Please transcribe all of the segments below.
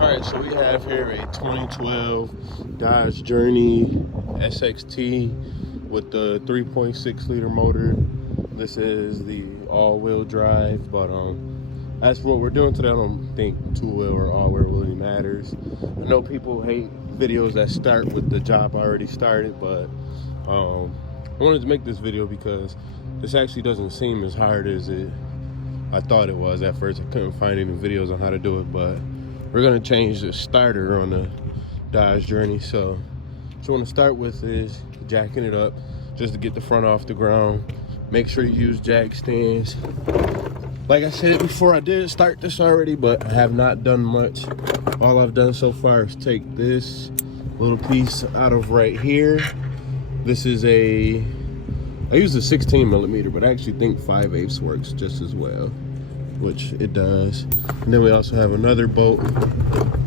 Alright, so we have here a 2012 Dodge Journey SXT with the 3.6 liter motor. This is the all-wheel drive, but as for what we're doing today, I don't think two-wheel or all-wheel really matters. I know people hate videos that start with the job already started, but I wanted to make this video because this actually doesn't seem as hard as I thought it was at first. I couldn't find any videos on how to do it, but we're gonna change the starter on the Dodge Journey. So what you wanna start with is jacking it up just to get the front off the ground. Make sure you use jack stands. Like I said it before, I did start this already, but I have not done much. All I've done so far is take this little piece out of right here. This is I use a 16 millimeter, but I actually think 5/8 works just as well, which it does. And then we also have another bolt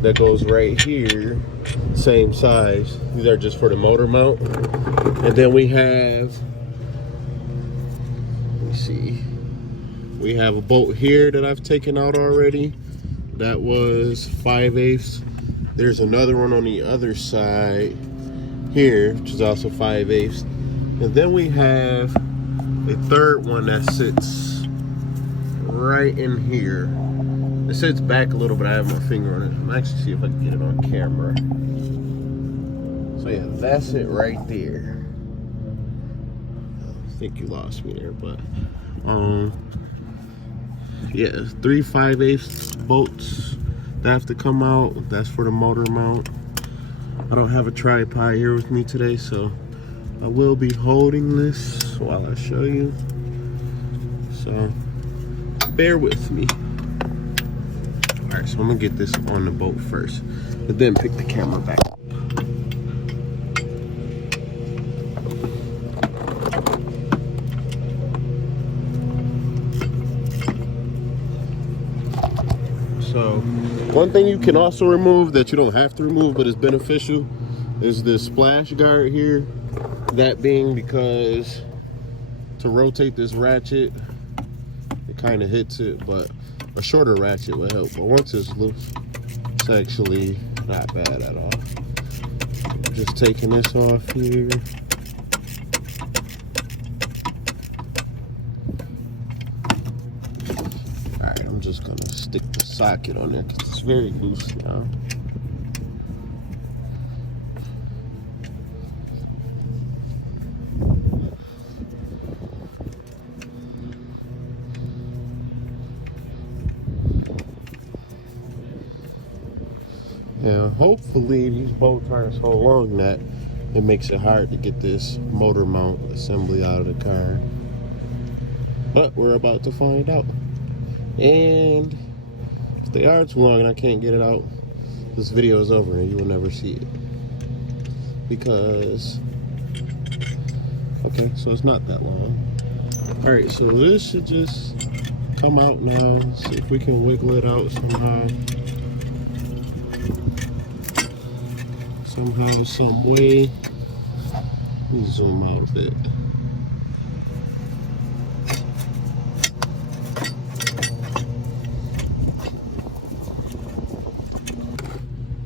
that goes right here, same size. These are just for the motor mount. And then we have, let me see, we have a bolt here that I've taken out already. That was 5/8. There's another one on the other side here, which is also 5/8. And then we have a third one that sits right in here. It sits back a little, but I have my finger on it. I'm actually see if I can get it on camera. So yeah, that's it right there. I think you lost me there, but yeah, 3 5/8 bolts that have to come out. That's for the motor mount. I don't have a tripod here with me today, so I will be holding this while I show you. So bear with me. All right, so I'm gonna get this on the boat first, but then pick the camera back up. So one thing you can also remove that you don't have to remove, but is beneficial, is this splash guard here. That being because to rotate this ratchet, it kind of hits it, but a shorter ratchet will help. But once it's loose, it's actually not bad at all. Just taking this off here. All right, I'm just gonna stick the socket on there because it's very loose now. Yeah, hopefully these bolts aren't so long that it makes it hard to get this motor mount assembly out of the car. But we're about to find out. And if they are too long and I can't get it out, this video is over and you will never see it. Because, okay, so it's not that long. All right, so this should just come out now. Let's see if we can wiggle it out somehow. Somehow, some way. Let me zoom out a bit.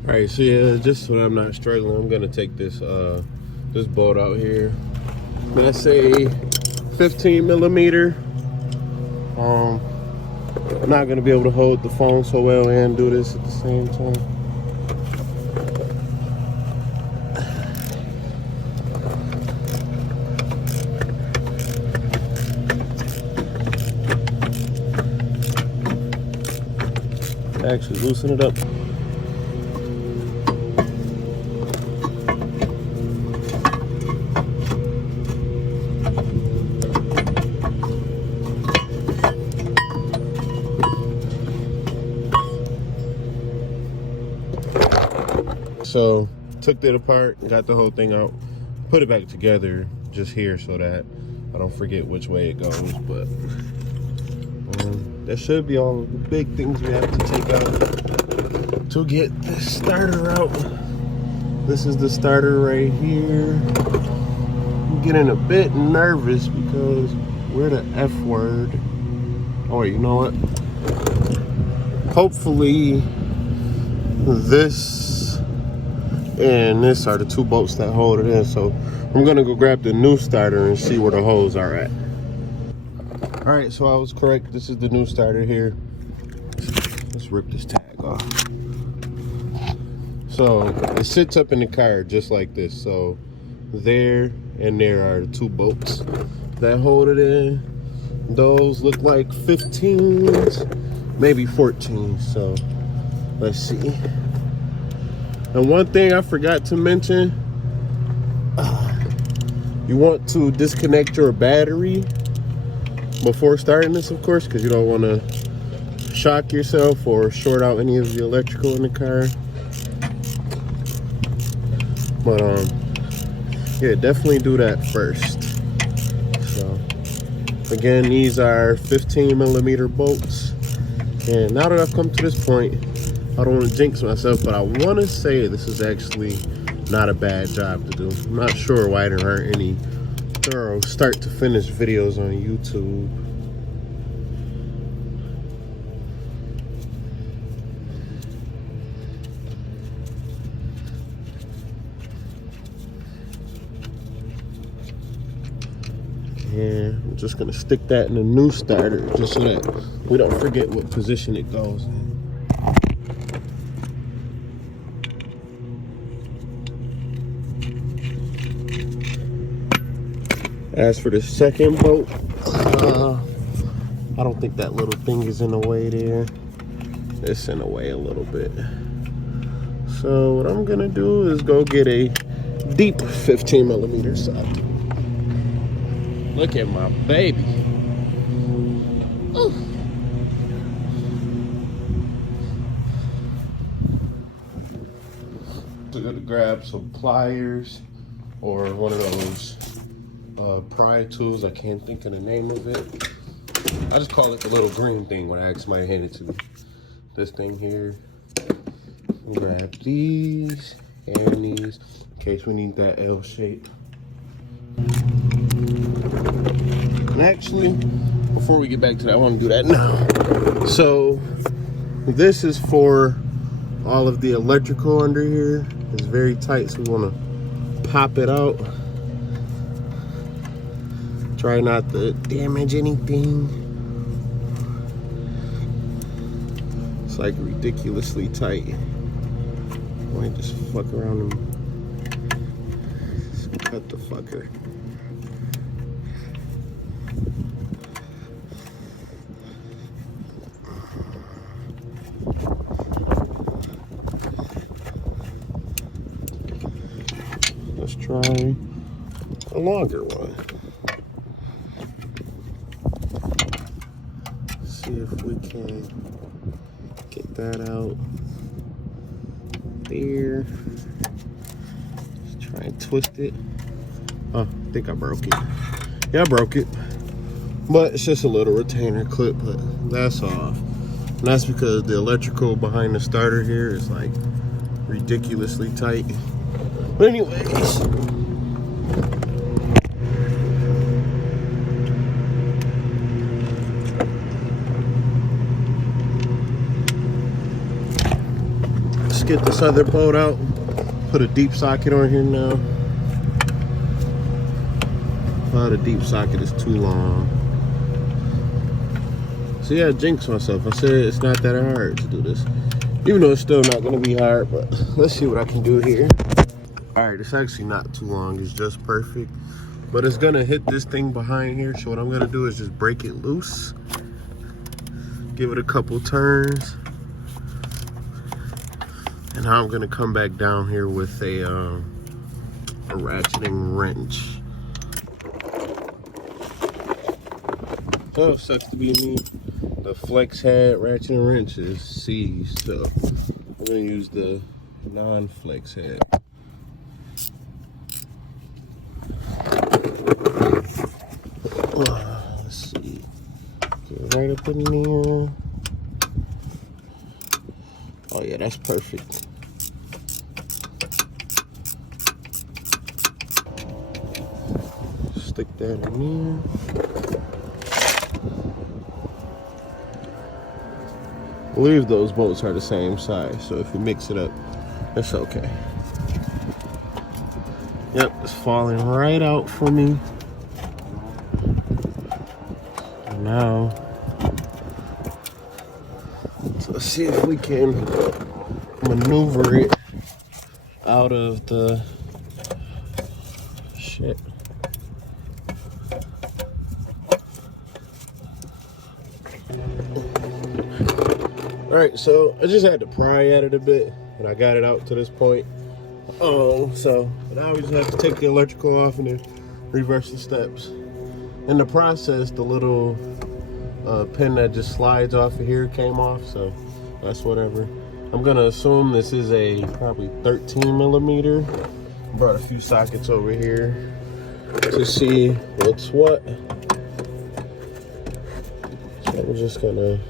All right, so yeah, just so I'm not struggling, I'm gonna take this this bolt out here. When I say 15 millimeter, I'm not gonna be able to hold the phone so well and do this at the same time. Actually loosen it up. So took it apart, got the whole thing out, put it back together just here so that I don't forget which way it goes. But that should be all of the big things we have to take out to get this starter out. This is the starter right here. I'm getting a bit nervous because we're the F word. Oh, you know what? Hopefully This and this are the two bolts that hold it in. So I'm gonna go grab the new starter and see where the holes are at. All right, so I was correct. This is the new starter here. Let's rip this tag off. So it sits up in the car just like this. So there and there are the two bolts that hold it in. Those look like 15s, maybe 14s. So let's see. And one thing I forgot to mention, you want to disconnect your battery before starting this, of course, because you don't want to shock yourself or short out any of the electrical in the car. But yeah, definitely do that first. So again, these are 15mm bolts. And now that I've come to this point, I don't want to jinx myself, but I want to say this is actually not a bad job to do. I'm not sure why there aren't any thorough start to finish videos on YouTube. And I'm just gonna stick that in the new starter just so that we don't forget what position it goes in. As for the second bolt, I don't think that little thing is in the way there. It's in the way a little bit. So what I'm gonna do is go get a deep 15mm socket. Look at my baby. Ooh. So I'm gonna grab some pliers or one of those pry tools. I can't think of the name of it. I just call it the little green thing when I ask somebody to hand it to me. This thing here. Grab these and these in case we need that L shape. And actually, before we get back to that, I want to do that now. So this is for all of the electrical under here. It's very tight, so we want to pop it out. Try not to damage anything. It's like ridiculously tight. I might just fuck around and just cut the fucker. Let's try a longer one. See if we can get that out there. Let's try and twist it. Oh, I think I broke it. Yeah, I broke it. But it's just a little retainer clip, but that's off. And that's because the electrical behind the starter here is like ridiculously tight. But anyways, let's get this other bolt out. Put a deep socket on here now. Oh, the deep socket is too long. So yeah, I jinxed myself. I said it's not that hard to do this. Even though it's still not gonna be hard, but let's see what I can do here. All right, it's actually not too long. It's just perfect. But it's gonna hit this thing behind here. So what I'm gonna do is just break it loose. Give it a couple turns. And now I'm gonna come back down here with a ratcheting wrench. So it sucks to be me. The flex head ratcheting wrench is seized, so I'm gonna use the non-flex head. Let's see. Get right up in there. Oh yeah, that's perfect. Stick that in there. believe those bolts are the same size, so if you mix it up, it's okay. Yep, it's falling right out for me. And now, so let's see if we can maneuver it out of the shit. All right, so I just had to pry at it a bit, and I got it out to this point. So now we just have to take the electrical off and then reverse the steps. In the process, the little pin that just slides off of here came off, so that's whatever. I'm gonna assume this is a probably 13 millimeter. Brought a few sockets over here to see what's what. So I'm just gonna,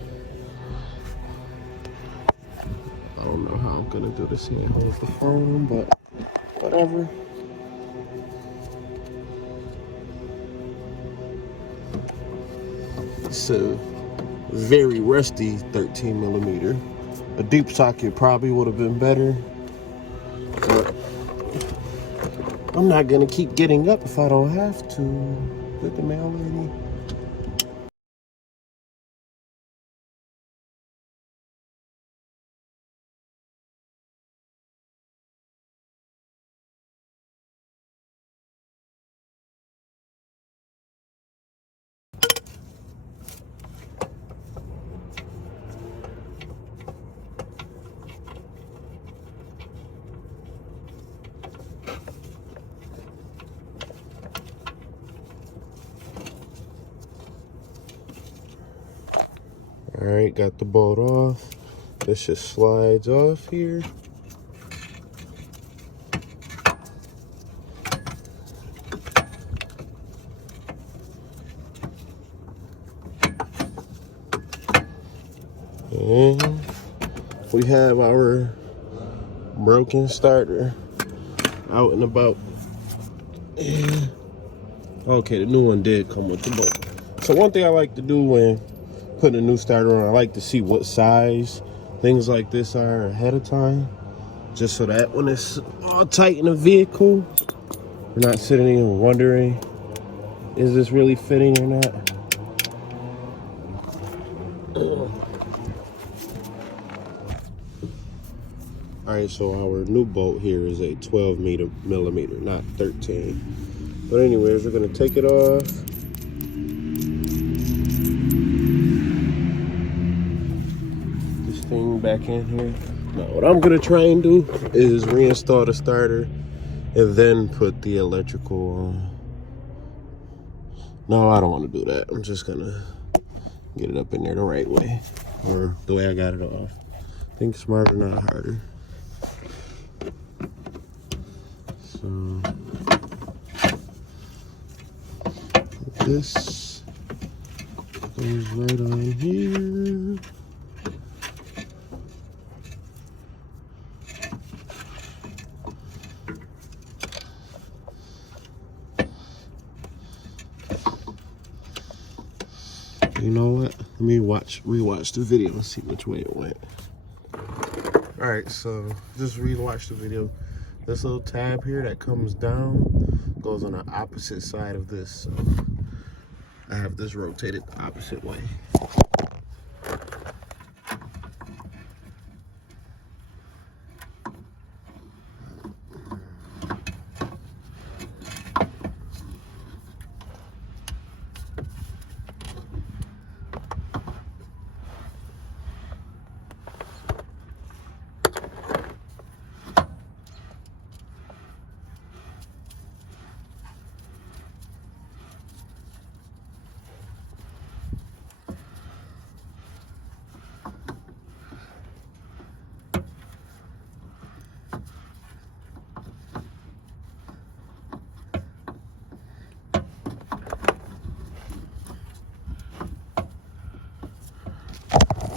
I don't know how I'm gonna do this here. Hold the phone, but whatever. It's a very rusty 13 millimeter. A deep socket probably would have been better, but I'm not gonna keep getting up if I don't have to. With the mail lady. All right, got the bolt off. This just slides off here. And we have our broken starter out and about. Okay, the new one did come with the bolt. So one thing I like to do when putting a new starter on, I like to see what size things like this are ahead of time, just so that when it's all tight in the vehicle, you're not sitting here wondering, is this really fitting or not? All right, so our new bolt here is a 12 millimeter, not 13. But anyways, we're gonna take it off. This thing back in here. Now, what I'm gonna try and do is reinstall the starter and then put the electrical on. No, I don't want to do that. I'm just gonna get it up in there the right way, or the way I got it off. Think smarter, not harder. So this goes right on here. You know what? Let me rewatch the video and see which way it went. All right, so just rewatch the video. This little tab here that comes down goes on the opposite side of this. So I have this rotated the opposite way.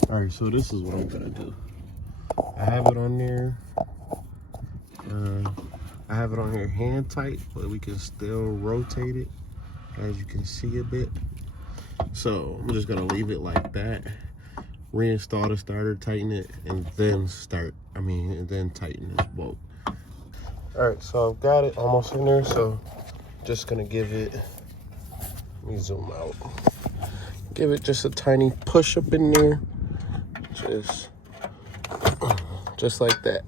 All right, so this is what I'm gonna do. I have it on there. I have it on here hand tight, but we can still rotate it, as you can see a bit. So I'm just gonna leave it like that. reinstall the starter, tighten it, and then and then tighten this bolt. All right, so I've got it almost in there, so just gonna give it, let me zoom out. Give it just a tiny push up in there, just like that.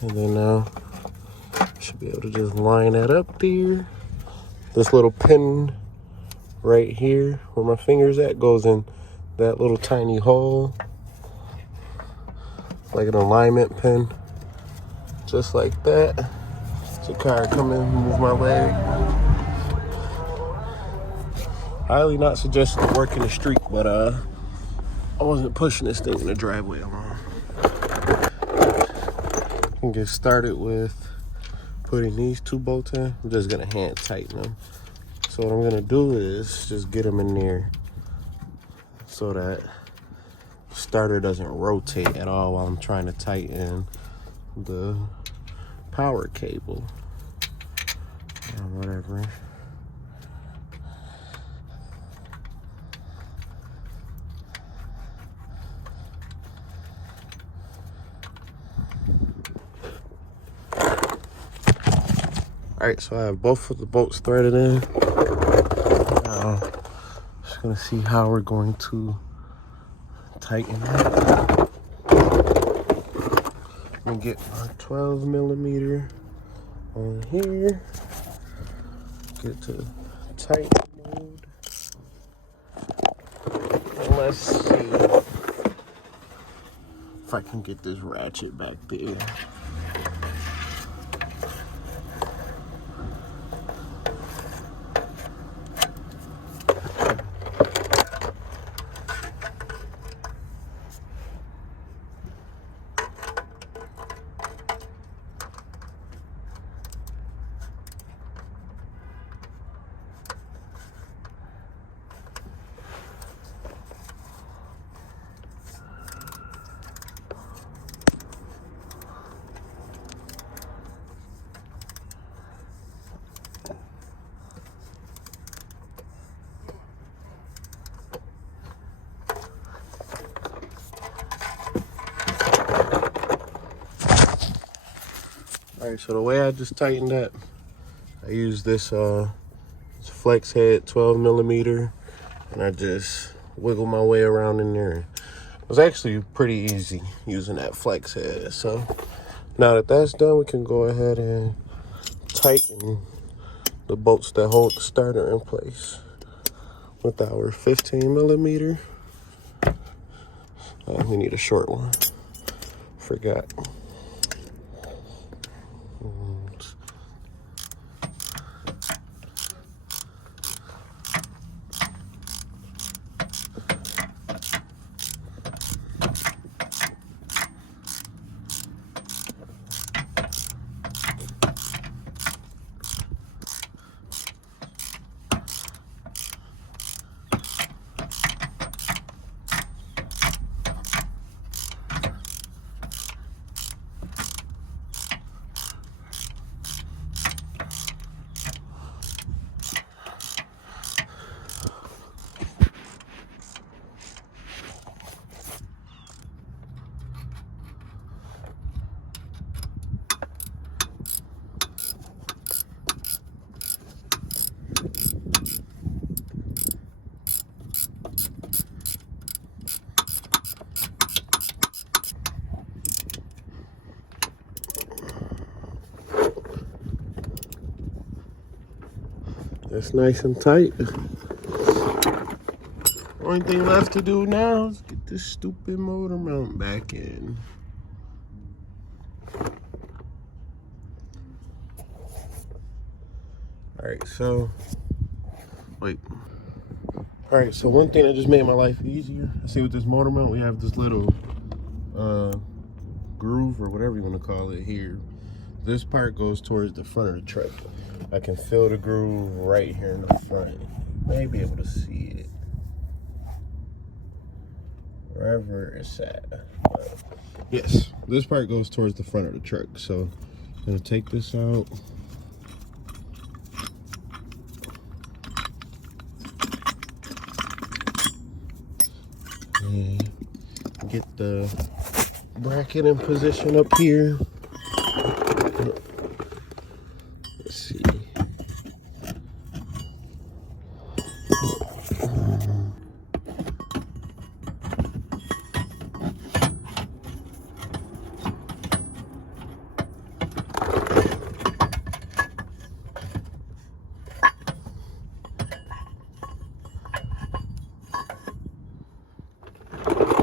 And then now should be able to just line that up there. This little pin right here where my finger's at goes in that little tiny hole, like an alignment pin, just like that. So car come in, move my leg. Highly not suggested to work in the street, but I wasn't pushing this thing in the driveway along. Can get started with putting these 2 bolts in. I'm just gonna hand tighten them. So what I'm gonna do is just get them in there so that the starter doesn't rotate at all while I'm trying to tighten the power cable or whatever. All right, so I have both of the bolts threaded in. Now, just gonna see how we're going to tighten it. I'm gonna get my 12 millimeter on here. Get to tighten mode. And let's see if I can get this ratchet back there. All right, so the way I just tightened that, I use this flex head 12 millimeter, and I just wiggle my way around in there. It was actually pretty easy using that flex head. So now that that's done, we can go ahead and tighten the bolts that hold the starter in place with our 15 millimeter. We need a short one. Forgot. That's nice and tight. Only thing left to do now is get this stupid motor mount back in. Alright, so wait. Alright, so one thing that just made my life easier. See, with this motor mount, we have this little groove or whatever you want to call it here. This part goes towards the front of the truck. I can feel the groove right here in the front. You may be able to see it wherever it's at. Yes, this part goes towards the front of the truck. So I'm gonna take this out. the bracket in position up here. Let's see.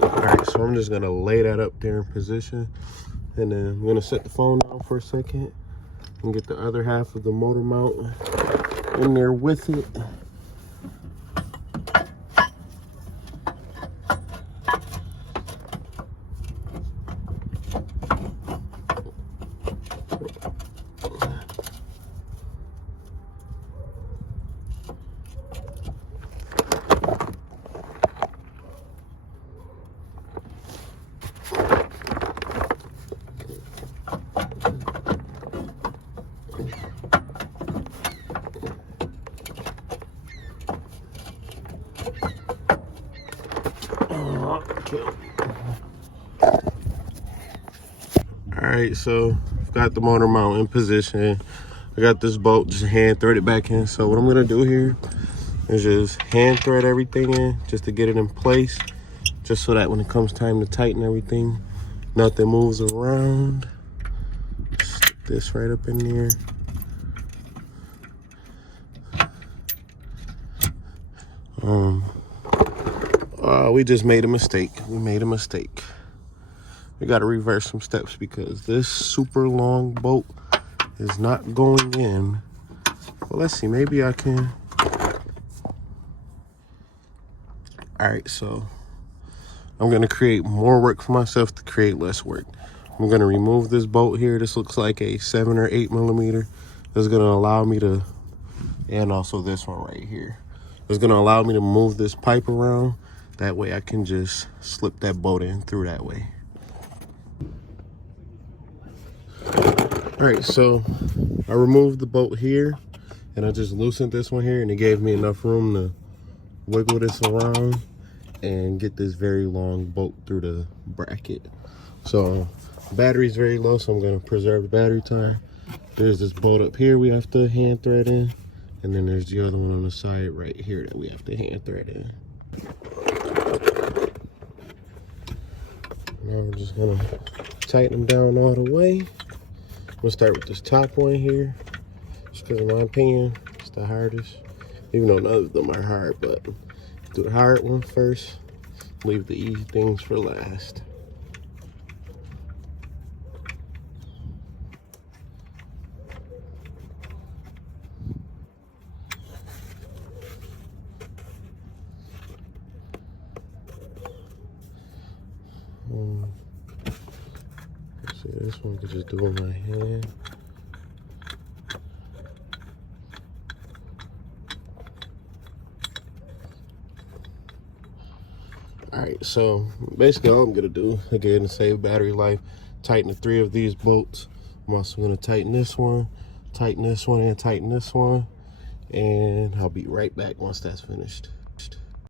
Alright, so I'm just gonna lay that up there in position, and then I'm gonna set the phone down for a second and get the other half of the motor mount in there with it. Alright, so I've got the motor mount in position. I got this bolt, just hand thread it back in. So what I'm gonna do here is just hand thread everything in just to get it in place, just so that when it comes time to tighten everything, nothing moves around. Stick this right up in there. We just made a mistake. We made a mistake. We got to reverse some steps because this super long bolt is not going in. Well, let's see. Maybe I can. All right, so I'm going to create more work for myself to create less work. I'm going to remove this bolt here. This looks like a 7 or 8 millimeter. This is going to allow me to, and also this one right here. It's going to allow me to move this pipe around. That way I can just slip that bolt in through that way. All right, so I removed the bolt here and I just loosened this one here, and it gave me enough room to wiggle this around and get this very long bolt through the bracket. So battery's very low, so I'm gonna preserve the battery time. There's this bolt up here we have to hand thread in, and then there's the other one on the side right here that we have to hand thread in. Now we're just gonna tighten them down all the way. We'll start with this top one here, just because in my opinion, it's the hardest. Even though none of them are hard, but do the hard one first, leave the easy things for last. See, this one I could just do with my hand. All right, so basically all I'm gonna do, again, to save battery life, tighten the 3 of these bolts. I'm also gonna tighten this one, and tighten this one, and I'll be right back once that's finished.